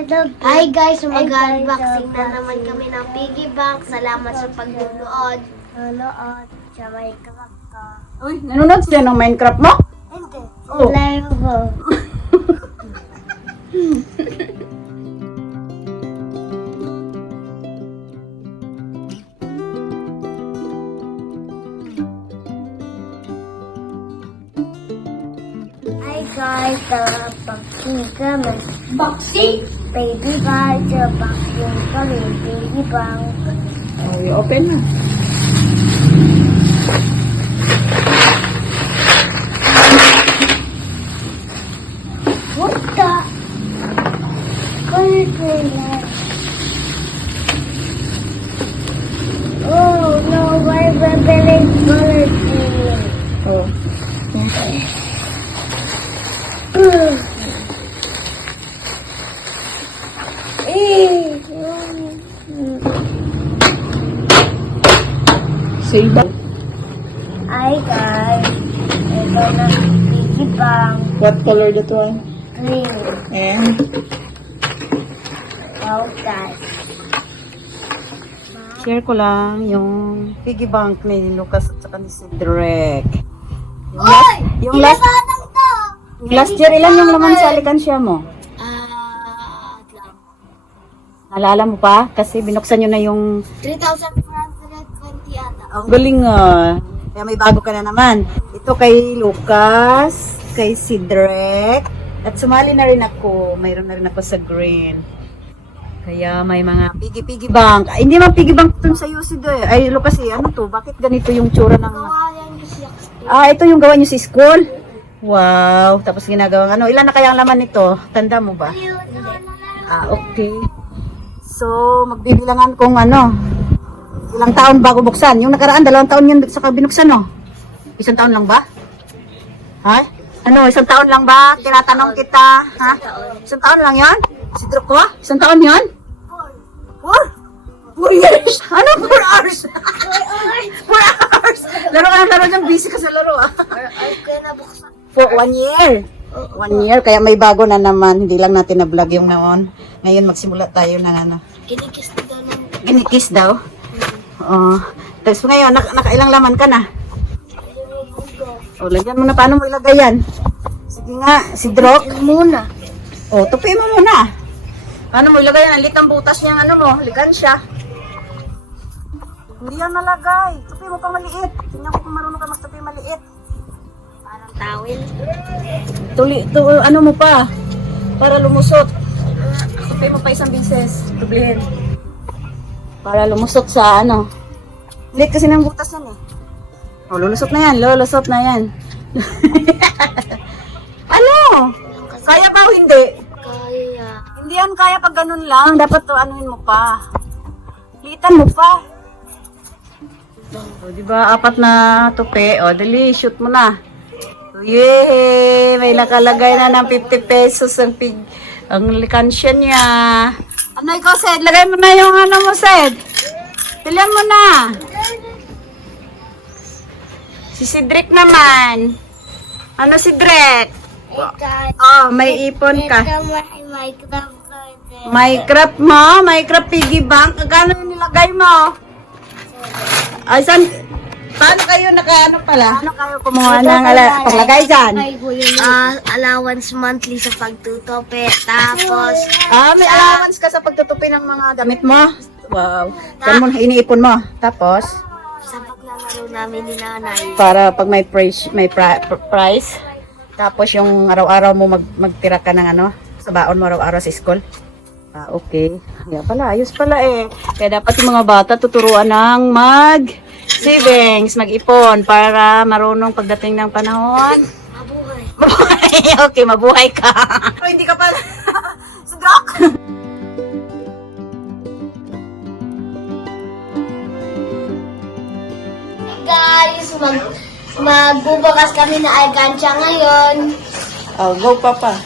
Hi guys, mag-unboxing na naman kami ng piggy bank. Salamat sa pagnunood. Nunood sa Minecraft ko. Uy, nanonood sila ng Minecraft mo? Hindi. Oh. Live ko. Hi guys, unboxing kami. Boxing? Baby guys, unboxing kami. Piggy bank. Oh, i-open na. What the? Color. Oh no, why rebelling color? Oh. Silver. Hi guys, ito na piggy bank. What color that one? Green. And? Oh guys. Share ko lang yung piggy bank ni Lucas at saka ni Cedric. Yung last, yung last year, ilan yung laman sa alikansya mo? Naalala mo pa? Kasi binuksan nyo na yung 3,420 ata. ang galing nga. Kaya may bago ka na naman. Ito kay Lucas, kay Cedric, at sumali na rin ako. Mayroon na rin ako sa green. Kaya may mga piggy bank. Ay, hindi man piggy bank ito sa UC do eh. Ay, Lucas eh, ano to? Bakit ganito yung tsura ng... Kawalan niyo siya. Ito yung gawa nyo sa school? Wow. Tapos ginagawang ano. Ilan na kaya ang laman nito? Tanda mo ba? Okay. So, magbibilangan kung ano. Ilang taon bago buksan. Yung nakaraan, 2 taon yun sa binuksan, no? 1 taon lang ba? Ha? Ano, 1 taon lang ba? Tinatanong kita, ha? 1 taon lang yun? Si Droko, 1 taon yun? 4 years? Ano 4 hours? 4 hours? Laro ka ng laro dyan, busy ka sa laro, ah. Ay, kaya nabuksan. For 1 year. 1 year, kaya may bago na naman. Hindi lang natin na-vlog yung naon. Ngayon, magsimula tayo ng ano. Kinikis na daw ng... Kinikis daw? Oo. Tapos ngayon, nakailang laman ka na? O, lagyan mo na. Paano mo ilagay yan? Sige nga, si Drok. Muna. O, tupi mo muna. Paano mo ilagay yan? Ang litang butas niyang ano mo, ligan siya. Hindi yan nalagay. Tupi mo pang maliit. Tingnan ko kung marunong ka magtupi maliit. Parang tawil. Ano mo pa? Para lumusot. Tupi mo pa isang bises. Tublihin. Para lumusot sa ano. Liit kasi ng butas yan eh. O, lulusot na yan. Lulusot na yan. Ano? Kaya ba o hindi? Kaya. Hindi yan kaya pag ganun lang. Dapat to anuhin mo pa. Liitan mo pa. O, diba? 4 na tupi. O, dali. Shoot mo na. O, yay! May nakalagay na ng 50 pesos ang likansya niya. Ano ikaw, Sed? Lagay mo na yung ano mo, Sed. Pilihan mo na. Si Cedric naman. Ano si Cedric? Oh, may ipon ka. Ito may Minecraft ko. Minecraft mo? Minecraft piggy bank? Agano yung nilagay mo? Ay, paano kayo naka-ano pala? Paano kayo kumuha ng paglagay dyan? Allowance monthly sa pagtutope. Tapos, May allowance ka sa pagtutupi ng mga damit mo? Wow. Yan mo, iniipon mo. Tapos, sa paglalaro namin ni nanay. para pag may price. Tapos yung araw-araw mo magtira ka ng ano, sa baon mo araw-araw sa school. Okay. Kaya pala, ayos pala eh. Kaya dapat yung mga bata tuturuan ng savings, mag-ipon para marunong pagdating ng panahon. Mabuhay. Mabuhay. Okay, mabuhay ka. Hindi ka pala. Sudok. Guys, magbubukas kami na alkansya ngayon. Oh, go papa.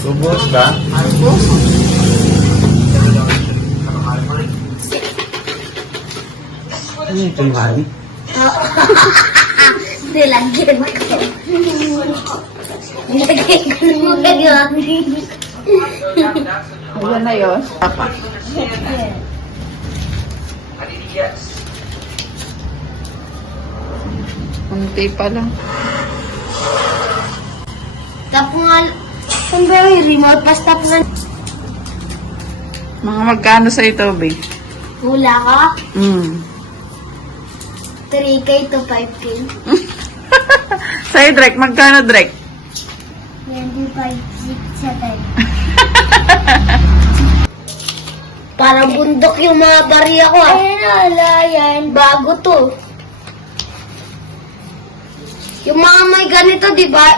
Lubos ba? Ano ito yung hari? Nilagyan ko. Nilagyan ko mo ngayon. Ayan na yun. Papa. Kunti pa lang. Tapungan. Saan ba yung remote? Basta tapungan. Mga magkano sa ito, babe? Hula ka? 3K to 5K. Sa'yo, Drake. Magkano, Drake? 25, 6, 7. Parang bundok yung mga bariya ko ah. Ayun ala yan. Bago to. Yung mga may ganito, di ba?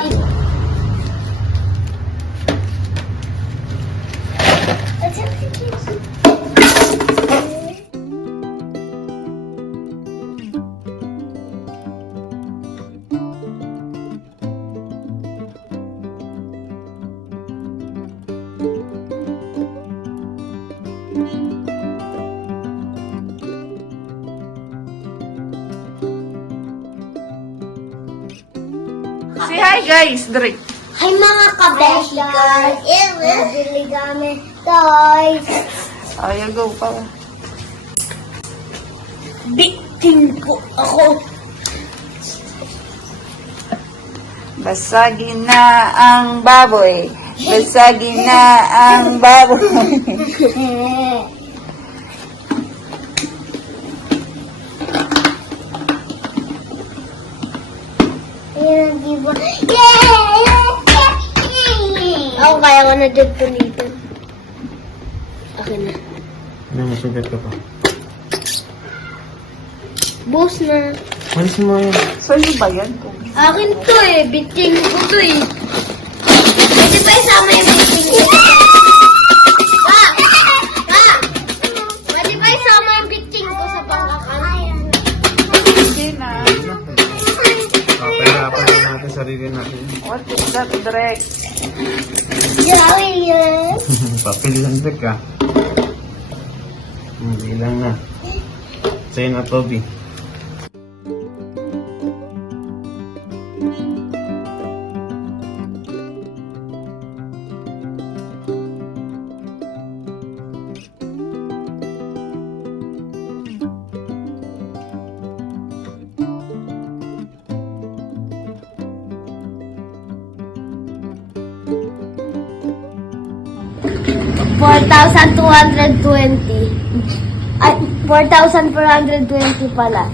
Say hi, guys, Drake. Hi mga kabeshikars! Mabili kami toys! Ayaw, go pa. Bitin ko ako! Basagin na ang baboy. Basagin na ang baboy. Ayan, di ba? Ako kaya ko na dyan pulitan. Okay na. Ano, masugat ka pa. Boss na. Malis mo yan. Sa'yo ba yan? Akin to eh. Biting ko to eh. Pwede ba isama yung biting ko? Ha? Ha? Pwede ba isama yung biting ko sa pangkakain? Hindi na. Papahirapan lang natin sarili natin. What is that, Drake? Yan. Papel lang ka. Hindi lang na. Sa'yo na, Toby. $4,220. Ay, 4,420 pala.